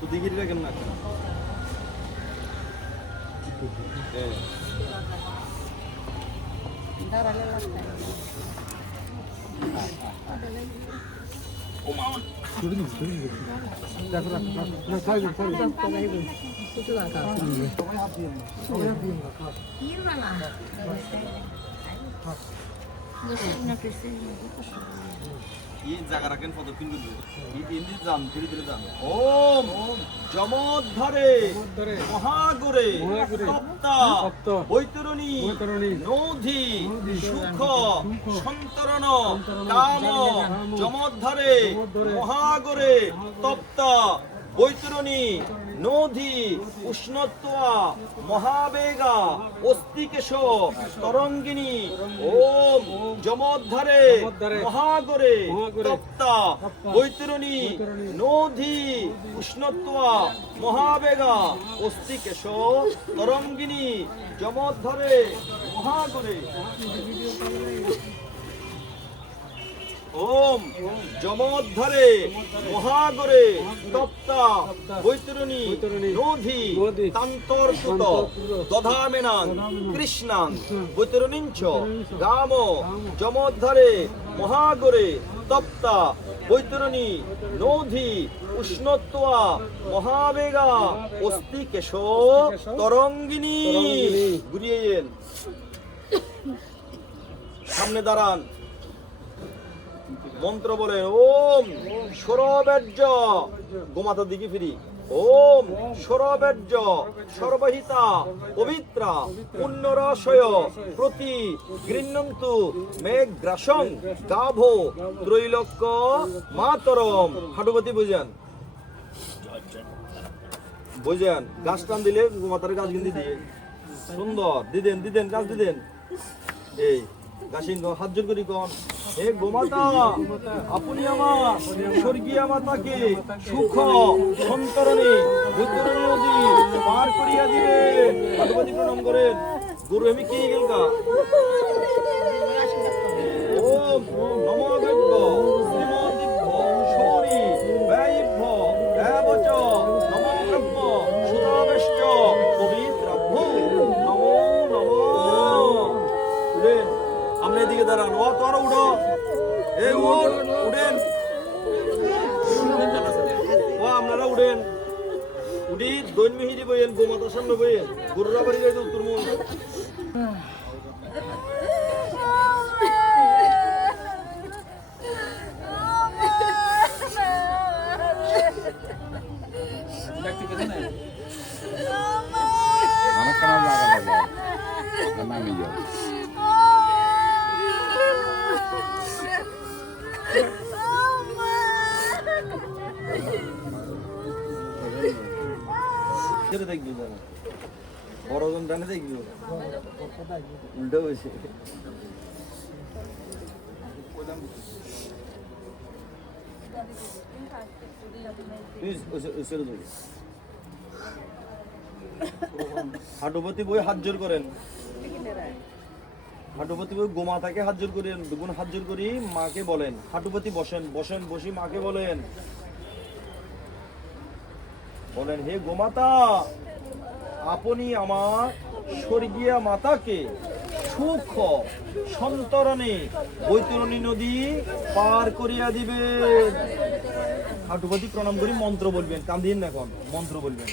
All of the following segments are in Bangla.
তো দিঘির কেমন না জায়গা রাখেন পদক্ষিণ ওম যমোদ্ধরে মহাগরে তপ্তা বৈতরণী নৌধি সুখ সন্তরণ কাম যমোদ্ধরে মহাগরে তপ্তা বৈতরণী নৌধি উষ্ণত্বা মহাবেগা অস্তিকেশ তরঙ্গিনী ওম যমোদ্ধরে মহাগরে তপ্তা বৈতরণী নৌধি উষ্ণত্বা মহাবেগা অস্তিকেশ তরঙ্গিনী যমোদ্ধরে মহাগরে ওম যমোদ্ধরে মহাগরে তপ্তা বৈতরণী নৌধি তান্তর্ষুত দধামেনাং কৃষ্ণাং বৈতরণীঞ্চ গাম যমোদ্ধরে মহাগরে তপ্তা বৈতরণী নৌধি উষ্ণত্বা মহাবেগা অস্তিকেশ তরঙ্গিনী ঘুরিয়ে সামনে দাঁড়ান মন্ত্র বলেন ওম সরবেজ্য গোমাতার দিকে ফিরি ওম সরবেজ্য সর্বহিতা পবিত্রা পুণ্যরসয় প্রতি গৃহ্ণন্তু মেঘগ্রাসং গাভো ত্রৈলোক্য মাতরম হাঁটুপতি বুঝেন গাছ টান দিলে গোমাতার গাছ কিন্তু দিয়ে সুন্দর দিদেন গাছ দিদেন এই গাছিন হাত জোর করি কন হে গোমাতা আপনি আমার স্বর্গীয় মাতাকে সুখ সন্তরণে বৈতরণী নদী পার করিয়া দিবে ভগবতী প্রণাম করেন গুরু আমি কি গেলকা ওম নমো ভগ্গ শ্রীমদিভ্য শৌরি ব্যয়িভ্য এবচ নমো ব্রহ্ম সুতাবেশ্চ পবিত্রাভ্য নমো নমো আমনে দিকে দাঁড়ান ও তোরা উঠো এই উঠেন ও আপনারা উঠেন উঠি দৈন মিহিরি বইয়েন গোমাতার সামনে বইয়েন গরুরা বাড়ি যাইতে উত্তর মন অনেক খারাপ লাগা নামি যাও দেখবি বড়জন জানে দেখবি উল্টো হয়েছে হাঁটুপতি বই হাত জোর করেন হাঁটুপতি বই গোমাতাকে হাত জোর করেন দুগুণ হাত জোর করি মাকে বলেন হাঁটুপতি বসেন বসি মাকে বলেন হে গোমাতা আপনি আমার স্বর্গীয় মাতাকে সুখ সন্তরণে বৈতরণী নদী পার করিয়া দিবেন হাঁটুপতি প্রণাম করি মন্ত্র বলবেন কান্দিন না এখন মন্ত্র বলবেন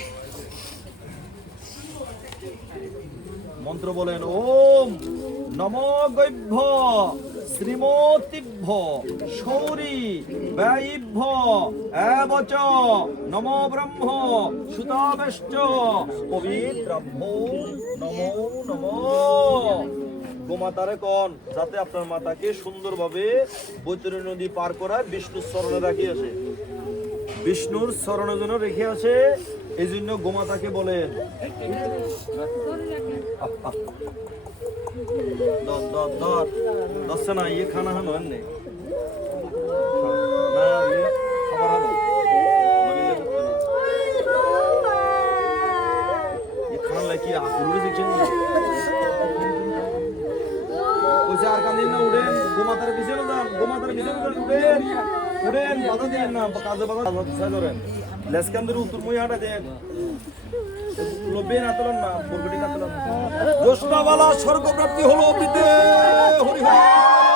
মন্ত্র বলেন ওম নমো গৈভ্য শ্রীমতিভ্য শৌরি ব্যয়িভ্য এবচ নমো ব্রহ্ম সুতাবেশ্চ পবিত্রাভ্য নমো নমো গোমাতারে কন যাতে আপনার মাতাকে সুন্দরভাবে বৈতরণী নদী পার করায় বিষ্ণুর চরণে রাখিয়াছে বিষ্ণুর চরণে যেন রেখে আছে এই জন্য গোমাতাকে বলেন দশটা না ইয়ে খানা হানো এমনি না ইয়ে খাবার হানো ये खाना लाइक ये आकुरी सेक्शन में कोई चार कांदी ना उड़ेन गोमातार किसे ना उड़ेन উড়েন বাধা দিলেন না কাজে বাধা ধরেন লেসকান ধরে উত্তর মই হাঁটা দেন লোভে না তোলেন না বরগটি না তোলেন জ্যোৎস্নাবালা স্বর্গপ্রাপ্তি হলো দিতে হরি হরি